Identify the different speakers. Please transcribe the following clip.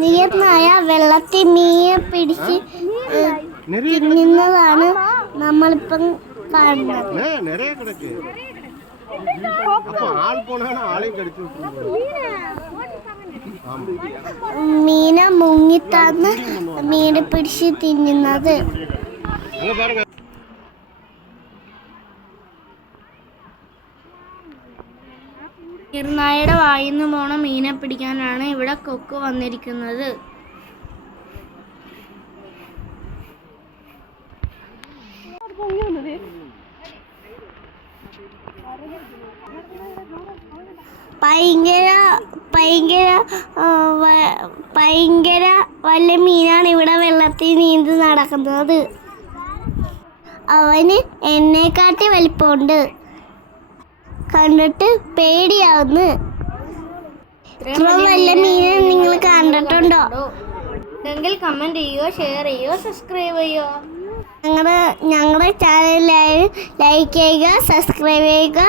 Speaker 1: നീർനായ വെള്ളത്തിൽ മീനെ പിടിച്ച് തിന്നുന്നതാണ് നമ്മളിപ്പം കാണുന്നത്. മീനെ മുങ്ങിത്താന്ന് മീനെ പിടിച്ച് തിന്നുന്നത്. കിർനായയുടെ വായിന്ന് പോണ മീനെ പിടിക്കാനാണ് ഇവിടെ കൊക്ക് വന്നിരിക്കുന്നത്. ഭയങ്കര ഭയങ്കര ഭയങ്കര വല്ല മീനാണ് ഇവിടെ വെള്ളത്തിൽ നീന്ത് നടക്കുന്നത്. അവന് എന്നെക്കാട്ടി വലിപ്പമുണ്ട്. കണ്ടിട്ട് പേടിയാവുന്നു. ഇത്ര നല്ല മീനെ നിങ്ങൾ കണ്ടിട്ടുണ്ടോ?
Speaker 2: എങ്കിൽ കമന്റ് ചെയ്യോ ഷെയർ ചെയ്യോ സബ്സ്ക്രൈബ് ചെയ്യോ
Speaker 1: ഞങ്ങളുടെ ഞങ്ങളുടെ ചാനലിലായി ലൈക്ക് ചെയ്യുക സബ്സ്ക്രൈബ് ചെയ്യുക.